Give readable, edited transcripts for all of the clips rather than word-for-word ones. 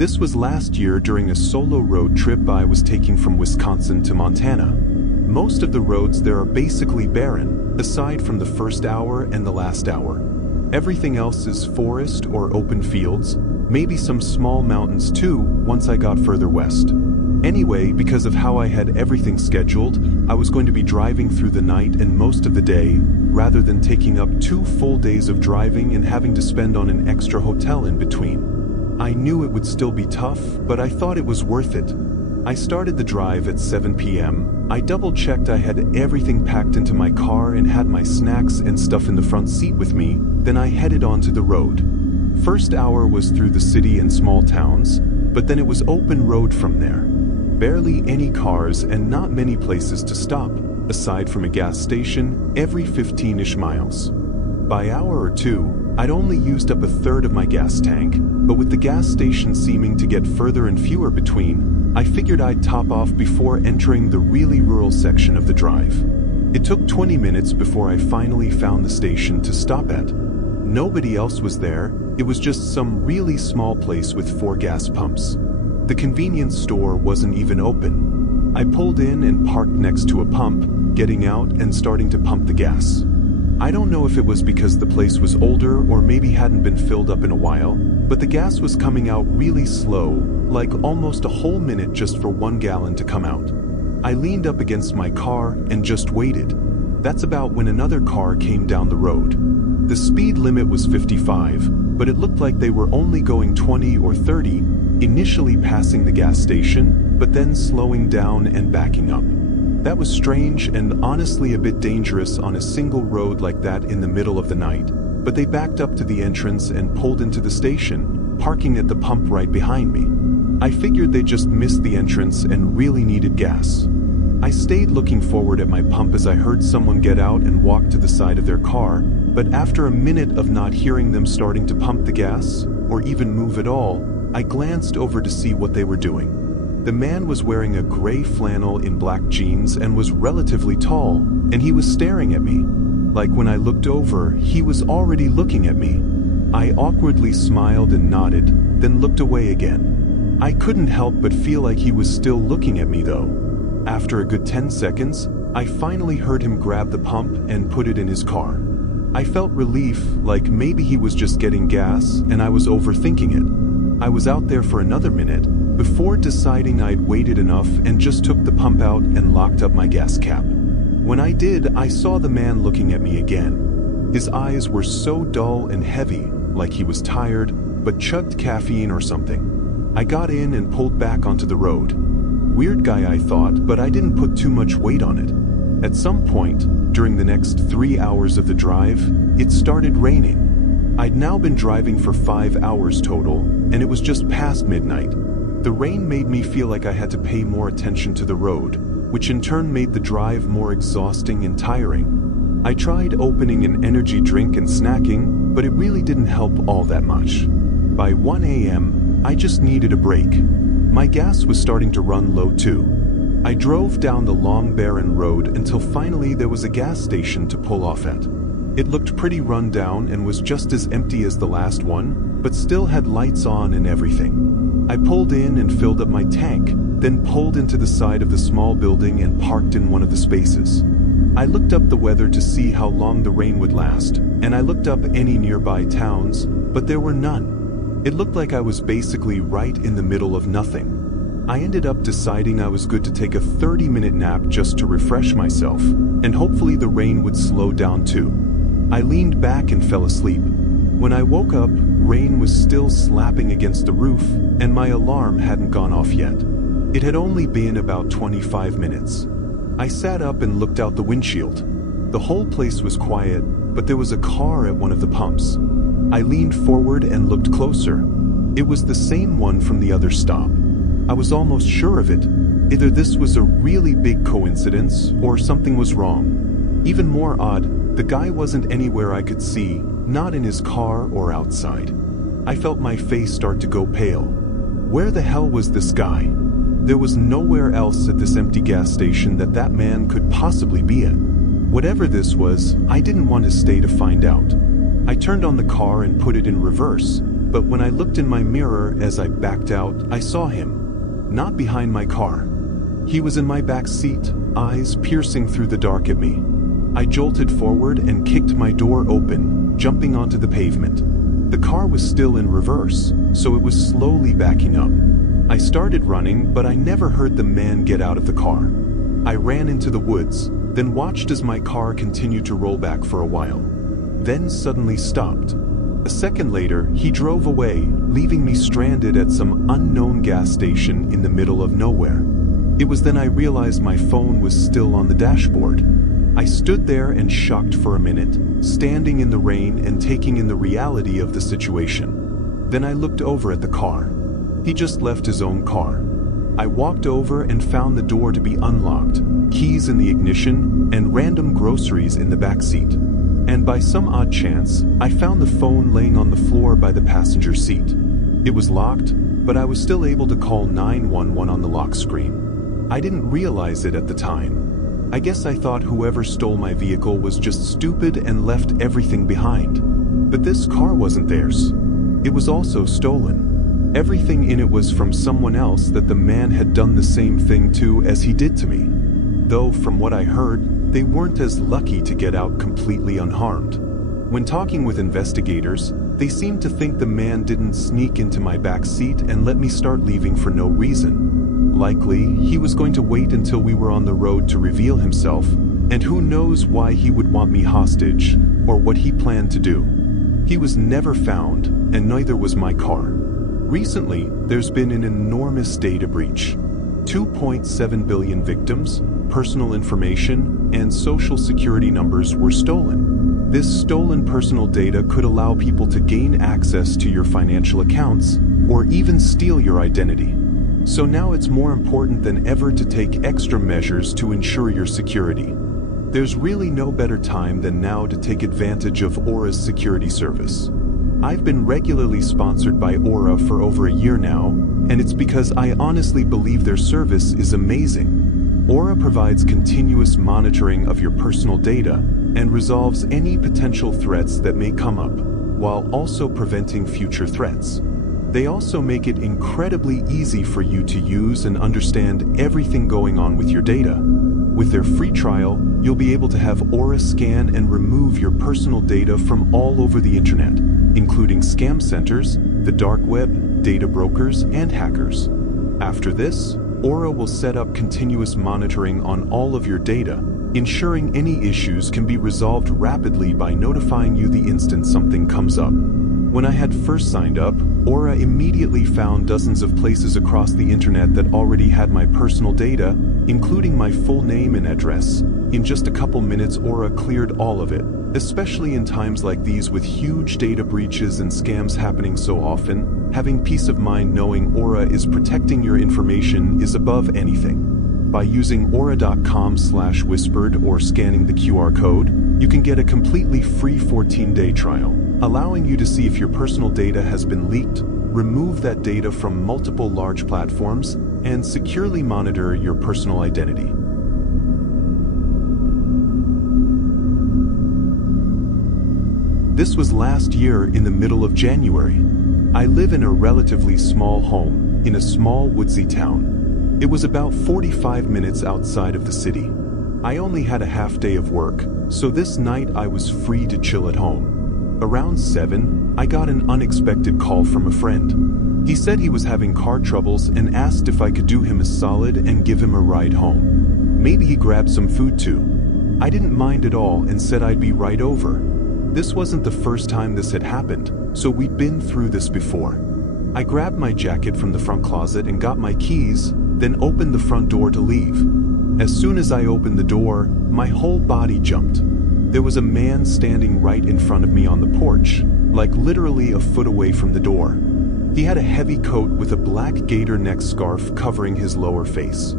This was last year during a solo road trip I was taking from Wisconsin to Montana. Most of the roads there are basically barren, aside from the first hour and the last hour. Everything else is forest or open fields, maybe some small mountains too once I got further west. Anyway, because of how I had everything scheduled, I was going to be driving through the night and most of the day, rather than taking up 2 full days of driving and having to spend on an extra hotel in between. I knew it would still be tough, but I thought it was worth it. I started the drive at 7 p.m. I double-checked I had everything packed into my car and had my snacks and stuff in the front seat with me, then I headed onto the road. First hour was through the city and small towns, but then it was open road from there. Barely any cars and not many places to stop, aside from a gas station every 15-ish miles. By hour or two, I'd only used up a third of my gas tank, but with the gas station seeming to get further and fewer between, I figured I'd top off before entering the really rural section of the drive. It took 20 minutes before I finally found the station to stop at. Nobody else was there, it was just some really small place with 4 gas pumps. The convenience store wasn't even open. I pulled in and parked next to a pump, getting out and starting to pump the gas. I don't know if it was because the place was older or maybe hadn't been filled up in a while, but the gas was coming out really slow, like almost a whole minute just for 1 gallon to come out. I leaned up against my car and just waited. That's about when another car came down the road. The speed limit was 55, but it looked like they were only going 20 or 30, initially passing the gas station, but then slowing down and backing up. That was strange and honestly a bit dangerous on a single road like that in the middle of the night, but they backed up to the entrance and pulled into the station, parking at the pump right behind me. I figured they just missed the entrance and really needed gas. I stayed looking forward at my pump as I heard someone get out and walk to the side of their car, but after a minute of not hearing them starting to pump the gas, or even move at all, I glanced over to see what they were doing. The man was wearing a gray flannel in black jeans and was relatively tall, and he was staring at me. Like when I looked over, he was already looking at me. I awkwardly smiled and nodded, then looked away again. I couldn't help but feel like he was still looking at me though. After a good 10 seconds, I finally heard him grab the pump and put it in his car. I felt relief, like maybe he was just getting gas and I was overthinking it. I was out there for another minute before deciding I'd waited enough and just took the pump out and locked up my gas cap. When I did, I saw the man looking at me again. His eyes were so dull and heavy, like he was tired, but chugged caffeine or something. I got in and pulled back onto the road. Weird guy, I thought, but I didn't put too much weight on it. At some point, during the next 3 hours of the drive, it started raining. I'd now been driving for 5 hours total, and it was just past midnight. The rain made me feel like I had to pay more attention to the road, which in turn made the drive more exhausting and tiring. I tried opening an energy drink and snacking, but it really didn't help all that much. By 1 a.m., I just needed a break. My gas was starting to run low too. I drove down the long barren road until finally there was a gas station to pull off at. It looked pretty run down and was just as empty as the last one, but still had lights on and everything. I pulled in and filled up my tank, then pulled into the side of the small building and parked in one of the spaces. I looked up the weather to see how long the rain would last, and I looked up any nearby towns, but there were none. It looked like I was basically right in the middle of nothing. I ended up deciding I was good to take a 30-minute nap just to refresh myself, and hopefully the rain would slow down too. I leaned back and fell asleep. When I woke up, rain was still slapping against the roof, and my alarm hadn't gone off yet. It had only been about 25 minutes. I sat up and looked out the windshield. The whole place was quiet, but there was a car at one of the pumps. I leaned forward and looked closer. It was the same one from the other stop. I was almost sure of it. Either this was a really big coincidence or something was wrong. Even more odd, the guy wasn't anywhere I could see, not in his car or outside. I felt my face start to go pale. Where the hell was this guy? There was nowhere else at this empty gas station that man could possibly be at. Whatever this was, I didn't want to stay to find out. I turned on the car and put it in reverse, But when I looked in my mirror as I backed out, I saw him. Not behind my car. He was in my back seat, eyes piercing through the dark at me. I jolted forward and kicked my door open, jumping onto the pavement. The car was still in reverse, so it was slowly backing up. I started running, but I never heard the man get out of the car. I ran into the woods, then watched as my car continued to roll back for a while. Then suddenly stopped. A second later, he drove away, leaving me stranded at some unknown gas station in the middle of nowhere. It was then I realized my phone was still on the dashboard. I stood there and shocked for a minute, standing in the rain and taking in the reality of the situation. Then I looked over at the car. He just left his own car. I walked over and found the door to be unlocked, keys in the ignition, and random groceries in the back seat. And by some odd chance, I found the phone laying on the floor by the passenger seat. It was locked, but I was still able to call 911 on the lock screen. I didn't realize it at the time. I guess I thought whoever stole my vehicle was just stupid and left everything behind. But this car wasn't theirs. It was also stolen. Everything in it was from someone else that the man had done the same thing to as he did to me. Though from what I heard, they weren't as lucky to get out completely unharmed. When talking with investigators, they seemed to think the man didn't sneak into my back seat and let me start leaving for no reason. Likely, he was going to wait until we were on the road to reveal himself, and who knows why he would want me hostage, or what he planned to do. He was never found, and neither was my car. Recently, there's been an enormous data breach. 2.7 billion victims, personal information, and social security numbers were stolen. This stolen personal data could allow people to gain access to your financial accounts, or even steal your identity. So now it's more important than ever to take extra measures to ensure your security. There's really no better time than now to take advantage of Aura's security service. I've been regularly sponsored by Aura for over a year now, and it's because I honestly believe their service is amazing. Aura provides continuous monitoring of your personal data and resolves any potential threats that may come up, while also preventing future threats. They also make it incredibly easy for you to use and understand everything going on with your data. With their free trial, you'll be able to have Aura scan and remove your personal data from all over the internet, including scam centers, the dark web, data brokers, and hackers. After this, Aura will set up continuous monitoring on all of your data, ensuring any issues can be resolved rapidly by notifying you the instant something comes up. When I had first signed up, Aura immediately found dozens of places across the internet that already had my personal data, including my full name and address. In just a couple minutes, Aura cleared all of it, especially in times like these with huge data breaches and scams happening so often. Having peace of mind knowing Aura is protecting your information is above anything. By using aura.com/whispered or scanning the QR code, you can get a completely free 14-day trial, allowing you to see if your personal data has been leaked, remove that data from multiple large platforms, and securely monitor your personal identity. This was last year in the middle of January. I live in a relatively small home in a small woodsy town. It was about 45 minutes outside of the city. I only had a half day of work, so this night I was free to chill at home. Around 7, I got an unexpected call from a friend. He said he was having car troubles and asked if I could do him a solid and give him a ride home. Maybe he grabbed some food too. I didn't mind at all and said I'd be right over. This wasn't the first time this had happened, so we'd been through this before. I grabbed my jacket from the front closet and got my keys, then opened the front door to leave. As soon as I opened the door, my whole body jumped. There was a man standing right in front of me on the porch, like literally a foot away from the door. He had a heavy coat with a black gator neck scarf covering his lower face.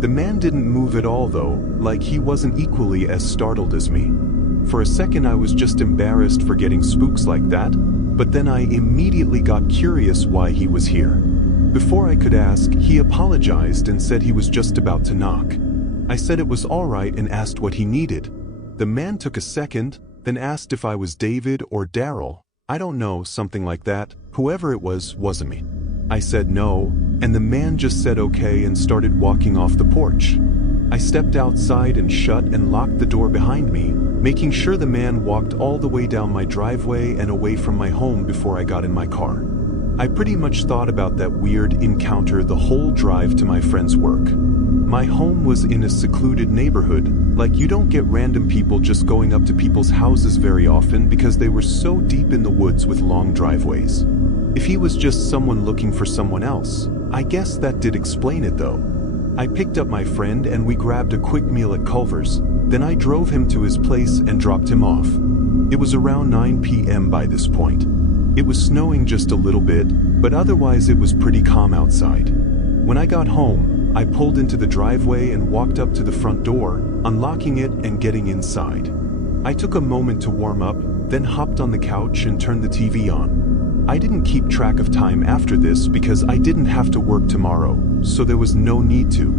The man didn't move at all though, like he wasn't equally as startled as me. For a second I was just embarrassed for getting spooks like that, but then I immediately got curious why he was here. Before I could ask, he apologized and said he was just about to knock. I said it was all right and asked what he needed. The man took a second, then asked if I was David or Daryl. I don't know, something like that. Whoever it was, wasn't me. I said no, and the man just said okay and started walking off the porch. I stepped outside and shut and locked the door behind me, making sure the man walked all the way down my driveway and away from my home before I got in my car. I pretty much thought about that weird encounter the whole drive to my friend's work. My home was in a secluded neighborhood, like you don't get random people just going up to people's houses very often because they were so deep in the woods with long driveways. If he was just someone looking for someone else, I guess that did explain it though. I picked up my friend and we grabbed a quick meal at Culver's, then I drove him to his place and dropped him off. It was around 9 p.m. by this point. It was snowing just a little bit, but otherwise it was pretty calm outside. When I got home, I pulled into the driveway and walked up to the front door, unlocking it and getting inside. I took a moment to warm up, then hopped on the couch and turned the TV on. I didn't keep track of time after this because I didn't have to work tomorrow, so there was no need to.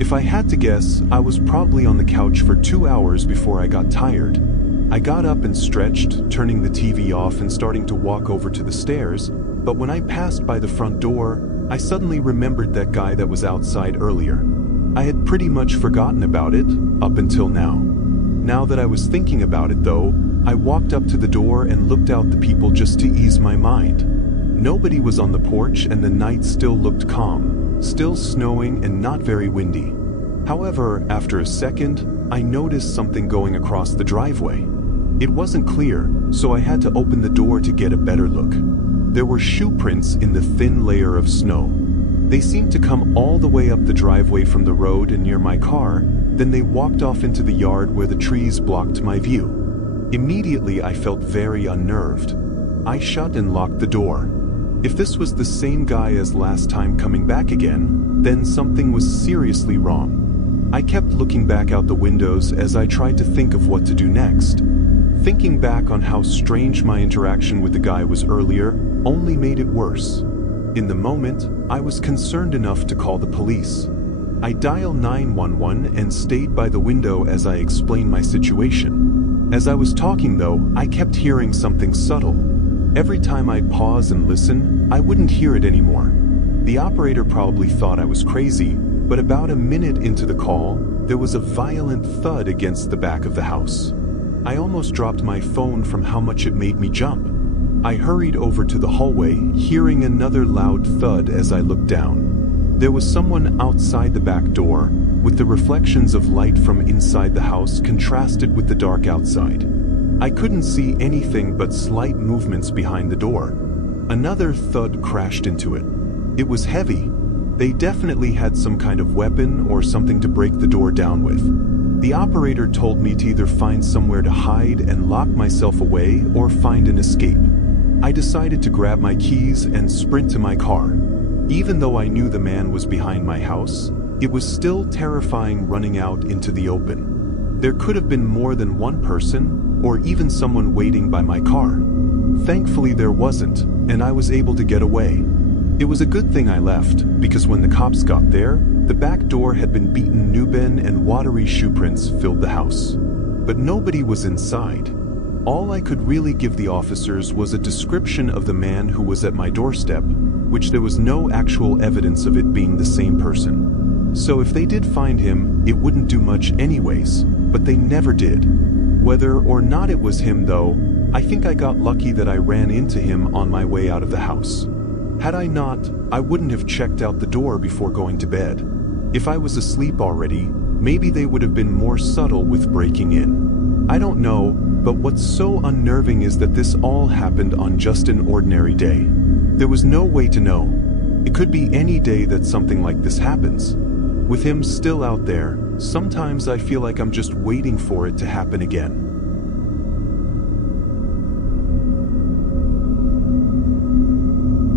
If I had to guess, I was probably on the couch for 2 hours before I got tired. I got up and stretched, turning the TV off and starting to walk over to the stairs, but when I passed by the front door, I suddenly remembered that guy that was outside earlier. I had pretty much forgotten about it, up until now. Now that I was thinking about it though, I walked up to the door and looked out the people just to ease my mind. Nobody was on the porch and the night still looked calm, still snowing and not very windy. However, after a second, I noticed something going across the driveway. It wasn't clear, so I had to open the door to get a better look. There were shoe prints in the thin layer of snow. They seemed to come all the way up the driveway from the road and near my car, then they walked off into the yard where the trees blocked my view. Immediately I felt very unnerved. I shut and locked the door. If this was the same guy as last time coming back again, then something was seriously wrong. I kept looking back out the windows as I tried to think of what to do next. Thinking back on how strange my interaction with the guy was earlier only made it worse. In the moment, I was concerned enough to call the police. I dialed 911 and stayed by the window as I explained my situation. As I was talking though, I kept hearing something subtle. Every time I'd pause and listen, I wouldn't hear it anymore. The operator probably thought I was crazy, but about a minute into the call, there was a violent thud against the back of the house. I almost dropped my phone from how much it made me jump. I hurried over to the hallway, hearing another loud thud as I looked down. There was someone outside the back door, with the reflections of light from inside the house contrasted with the dark outside. I couldn't see anything but slight movements behind the door. Another thud crashed into it. It was heavy. They definitely had some kind of weapon or something to break the door down with. The operator told me to either find somewhere to hide and lock myself away or find an escape. I decided to grab my keys and sprint to my car. Even though I knew the man was behind my house, it was still terrifying running out into the open. There could have been more than one person, or even someone waiting by my car. Thankfully there wasn't, and I was able to get away. It was a good thing I left, because when the cops got there, the back door had been beaten Nuben and watery shoe prints filled the house. But nobody was inside. All I could really give the officers was a description of the man who was at my doorstep, which there was no actual evidence of it being the same person. So if they did find him, it wouldn't do much anyways, but they never did. Whether or not it was him though, I think I got lucky that I ran into him on my way out of the house. Had I not, I wouldn't have checked out the door before going to bed. If I was asleep already, maybe they would have been more subtle with breaking in. I don't know, but what's so unnerving is that this all happened on just an ordinary day. There was no way to know. It could be any day that something like this happens. With him still out there, sometimes I feel like I'm just waiting for it to happen again.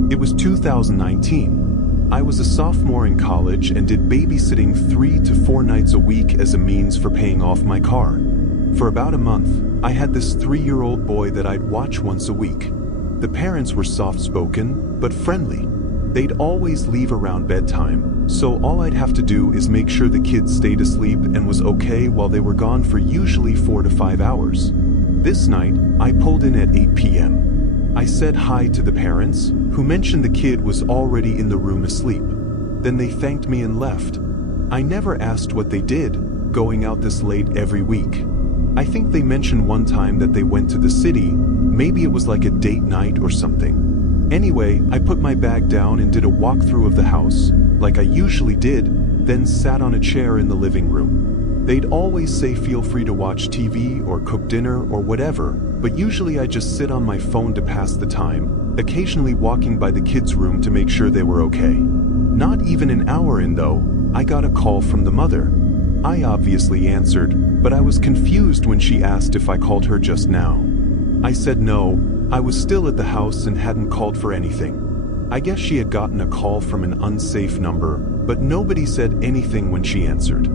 It was 2019. I was a sophomore in college and did babysitting 3 to 4 nights a week as a means for paying off my car. For about a month, I had this 3-year-old boy that I'd watch once a week. The parents were soft-spoken, but friendly. They'd always leave around bedtime, so all I'd have to do is make sure the kid stayed asleep and was okay while they were gone for usually 4 to 5 hours. This night, I pulled in at 8 p.m. said hi to the parents, who mentioned the kid was already in the room asleep. Then they thanked me and left. I never asked what they did, going out this late every week. I think they mentioned one time that they went to the city, maybe it was like a date night or something. Anyway, I put my bag down and did a walkthrough of the house, like I usually did, then sat on a chair in the living room. They'd always say feel free to watch TV or cook dinner or whatever, but usually I just sit on my phone to pass the time, occasionally walking by the kids' room to make sure they were okay. Not even an hour in though, I got a call from the mother. I obviously answered, but I was confused when she asked if I called her just now. I said no, I was still at the house and hadn't called for anything. I guess she had gotten a call from an unsafe number, but nobody said anything when she answered.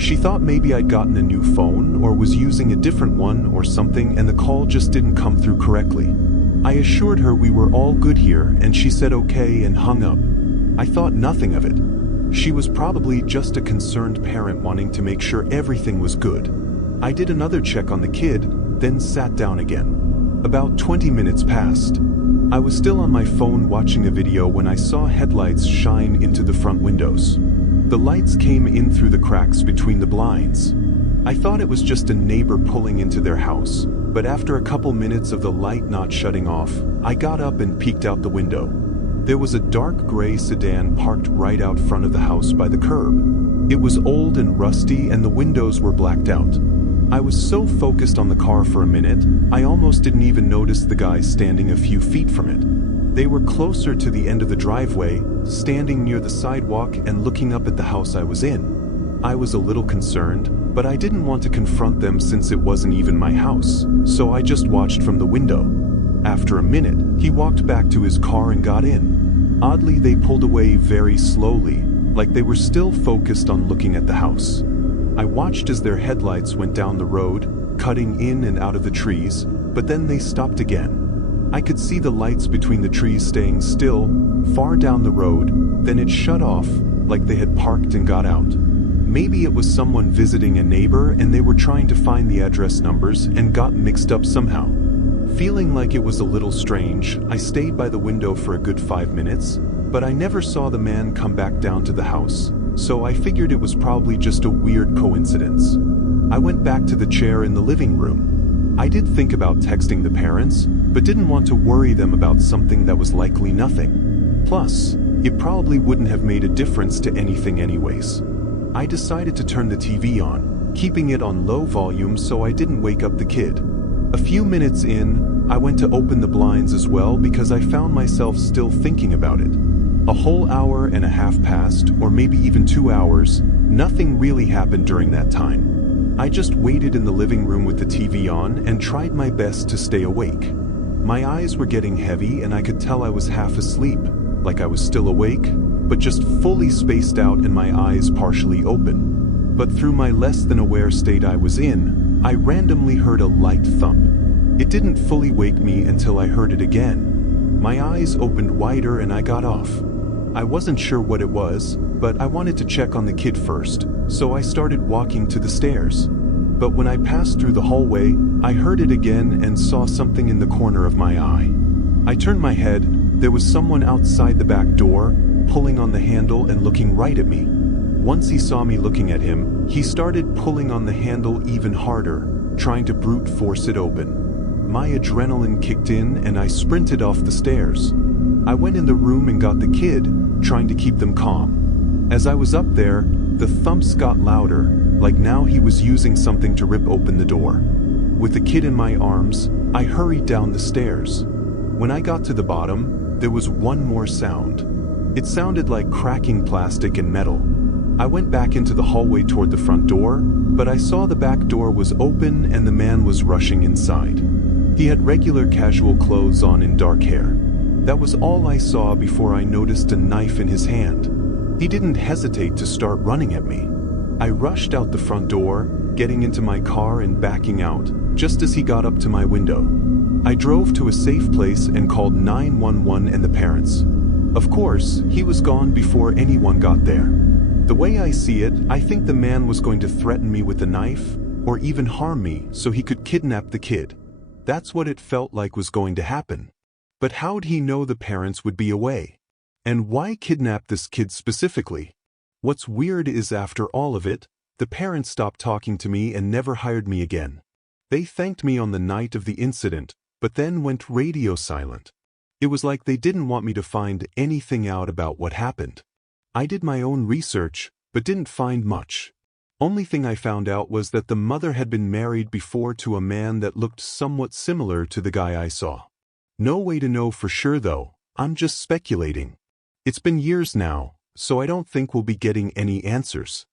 She thought maybe I'd gotten a new phone or was using a different one or something and the call just didn't come through correctly. I assured her we were all good here and she said okay and hung up. I thought nothing of it. She was probably just a concerned parent wanting to make sure everything was good. I did another check on the kid, then sat down again. About 20 minutes passed. I was still on my phone watching a video when I saw headlights shine into the front windows. The lights came in through the cracks between the blinds. I thought it was just a neighbor pulling into their house, but after a couple minutes of the light not shutting off, I got up and peeked out the window. There was a dark gray sedan parked right out front of the house by the curb. It was old and rusty and the windows were blacked out. I was so focused on the car for a minute, I almost didn't even notice the guy standing a few feet from it. They were closer to the end of the driveway, standing near the sidewalk and looking up at the house I was in. I was a little concerned, but I didn't want to confront them since it wasn't even my house, so I just watched from the window. After a minute, he walked back to his car and got in. Oddly, they pulled away very slowly, like they were still focused on looking at the house. I watched as their headlights went down the road, cutting in and out of the trees, but then they stopped again. I could see the lights between the trees staying still, far down the road, then it shut off, like they had parked and got out. Maybe it was someone visiting a neighbor and they were trying to find the address numbers and got mixed up somehow. Feeling like it was a little strange, I stayed by the window for a good 5 minutes, but I never saw the man come back down to the house, so I figured it was probably just a weird coincidence. I went back to the chair in the living room. I did think about texting the parents, but didn't want to worry them about something that was likely nothing. Plus, it probably wouldn't have made a difference to anything anyways. I decided to turn the TV on, keeping it on low volume so I didn't wake up the kid. A few minutes in, I went to open the blinds as well because I found myself still thinking about it. A whole hour and a half passed, or maybe even 2 hours. Nothing really happened during that time. I just waited in the living room with the TV on and tried my best to stay awake. My eyes were getting heavy and I could tell I was half asleep, like I was still awake, but just fully spaced out and my eyes partially open. But through my less than aware state I was in, I randomly heard a light thump. It didn't fully wake me until I heard it again. My eyes opened wider and I got off. I wasn't sure what it was, but I wanted to check on the kid first, so I started walking to the stairs. But when I passed through the hallway, I heard it again and saw something in the corner of my eye. I turned my head. There was someone outside the back door, pulling on the handle and looking right at me. Once he saw me looking at him, he started pulling on the handle even harder, trying to brute force it open. My adrenaline kicked in and I sprinted off the stairs. I went in the room and got the kid, trying to keep them calm. As I was up there, the thumps got louder, like now he was using something to rip open the door. With the kid in my arms, I hurried down the stairs. When I got to the bottom, there was one more sound. It sounded like cracking plastic and metal. I went back into the hallway toward the front door, but I saw the back door was open and the man was rushing inside. He had regular casual clothes on and dark hair. That was all I saw before I noticed a knife in his hand. He didn't hesitate to start running at me. I rushed out the front door, getting into my car and backing out, just as he got up to my window. I drove to a safe place and called 911 and the parents. Of course, he was gone before anyone got there. The way I see it, I think the man was going to threaten me with a knife, or even harm me so he could kidnap the kid. That's what it felt like was going to happen. But how'd he know the parents would be away? And why kidnap this kid specifically? What's weird is after all of it, the parents stopped talking to me and never hired me again. They thanked me on the night of the incident, but then went radio silent. It was like they didn't want me to find anything out about what happened. I did my own research, but didn't find much. Only thing I found out was that the mother had been married before to a man that looked somewhat similar to the guy I saw. No way to know for sure though, I'm just speculating. It's been years now, so I don't think we'll be getting any answers.